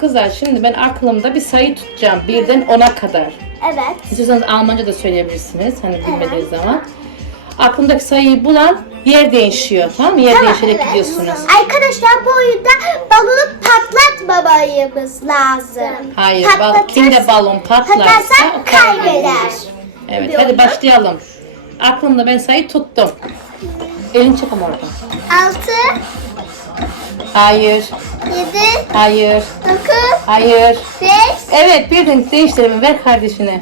kızlar şimdi ben aklımda bir sayı tutacağım. Birden 10'a kadar. Evet. İstiyorsanız Almanca da söyleyebilirsiniz. Hani bilmediğiniz zaman. Aklımdaki sayıyı bulan yer değişiyor. Tamam mı? Yer değişerek gidiyorsunuz. Arkadaşlar bu oyunda balonu patlatmamamız lazım. Hayır. Bal, Patlatırsa- kimde balon patlarsa patlarsa o kaybeder. Evet hadi başlayalım. Aklımda ben sayı tuttum. Elini çek ama oradan. 6, Hayır. 7, Hayır. 9, Hayır. 5. Evet birden değiştirelim. Ver kardeşine.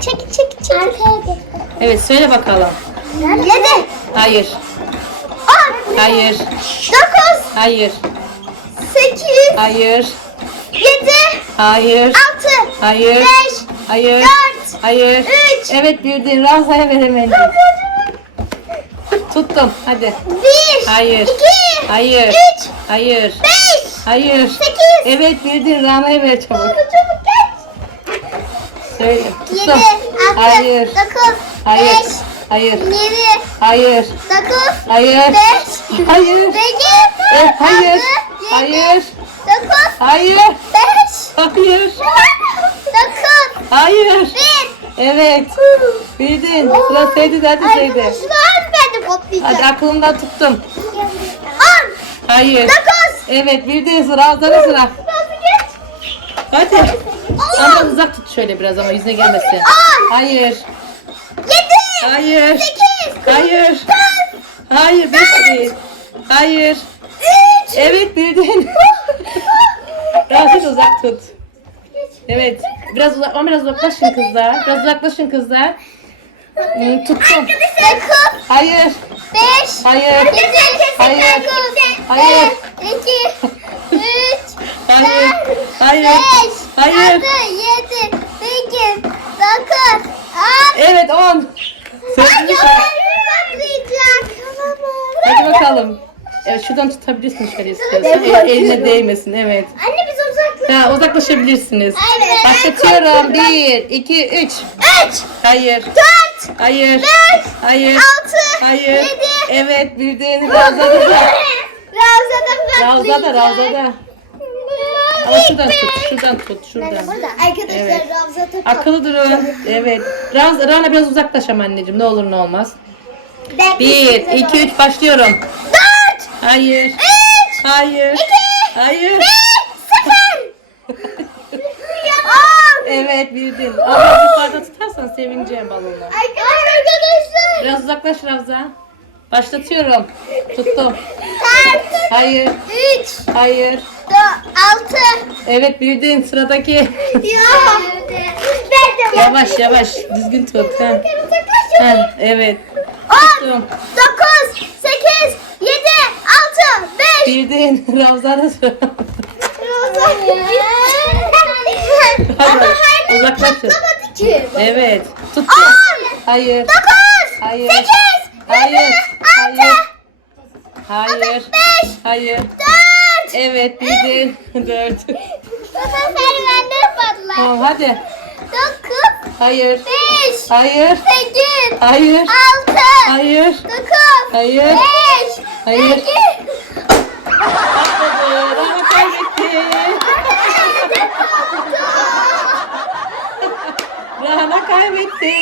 Çek çek çek. Arkaya Evet söyle bakalım. 7, Hayır. 10, Hayır. 9, Hayır. 8, Hayır. 7, Hayır. 6, Hayır. 5, Hayır. 4, Hayır. Üç. Evet bildin. Ramza'ya veremedim. Tuttum. Hadi. 1, Hayır. 2, Hayır. 3, Hayır. 5, Hayır. 8. Evet bildin. Rana'ya ver çabuk. Çabuk çabuk geç. Söyle. 7, Tuttum. 6, Hayır. 9, Hayır. 5, Hayır. 7, Hayır. 9, Hayır. 5, Hayır. 8, Evet, hayır. 6, 7, Hayır. 9, Hayır. 5, Hayır. 9, Hayır. 1. Evet. Bildin. Sıra Seydi hadi Seydi. Arkadaşlar ben de. Hadi aklımdan tuttum. 10, Hayır. 9, Evet sıra Azlara sıra. Nasıl geç? Hadi. Ama uzak tut şöyle biraz ama yüzüne gelmesin. On. Hayır. 7, Hayır. 8, Hayır. 4, Hayır. Beş değil. Hayır. 3, Evet. Biraz hiç uzak tut. Evet. Biraz uzak, ama biraz uzaklaşın kızlar. Biraz uzaklaşın kızlar. Hmm, tuttum. 9, Hayır. 5, Hayır. 7, Hayır. 9, Hayır. 2, 3, Hayır. Hayır. 5, Hayır. 6, 7, 8, 9, 10. Evet 10. Sözünü Ay, patlayacak. Hadi bakalım. Evet şuradan tutabilirsin şöyle istiyorsan. El, eline değmesin evet. Anne biz uzaklaştık. Ha, uzaklaşabilirsiniz. Evet. Başlatıyorum. 1, 2, 3. 3, Hayır. 4, Hayır. 5, Hayır. 6, Hayır. 7. Evet bildiğini Ravza'da da. Ravza'da Ravza'da Ravza'da. Ama şuradan tut. Şuradan tut. Şuradan. Arkadaşlar Evet. Ravza'da Akıllı durun. Evet. Ravza, Rana biraz uzaklaş ama anneciğim. Ne olur ne olmaz. 1, 2, 3 başlıyorum. 4, Hayır. 3, Hayır. 2, Hayır. 1, 0. Evet bildin. Ama yukarıda tutarsan sevineceğim balonu. Arkadaşlar. Biraz uzaklaş Ravza. Başlatıyorum. Tuttum. 4, Hayır. 3, Hayır. 6. Evet bildin sıradaki. Ben de Yavaş yavaş düzgün tut. Ha. Ha, evet. 10, Tuttum. 9, 8, 7, 6, 5. Bildin. Ravza'da sıra. Ama Hadi, hala uzaklaşın. patlamadı Evet. Tuttum. 10, Hayır. 9, Hayır. 8, Hayır. 7, 6, Hayır. 5, Hayır. 4. Evet bildin. Dört. Bu sefer bende patlar. Tamam hadi. 9, Hayır. 5, Hayır. 8, Hayır. 6, Hayır. 9, Hayır. 5, Hayır. 8. Rana kaybetti. Kaybetti.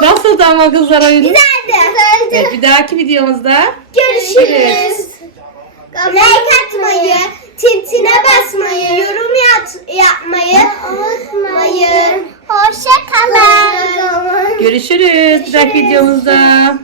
Nasıldı ama kızlar oyunu? Güzeldi. Evet, bir dahaki videomuzda Görüşürüz. Like atmayı, tintine basmayı, yorum yat, yapmayı görüşürüz. Bir dahaki videomuzda.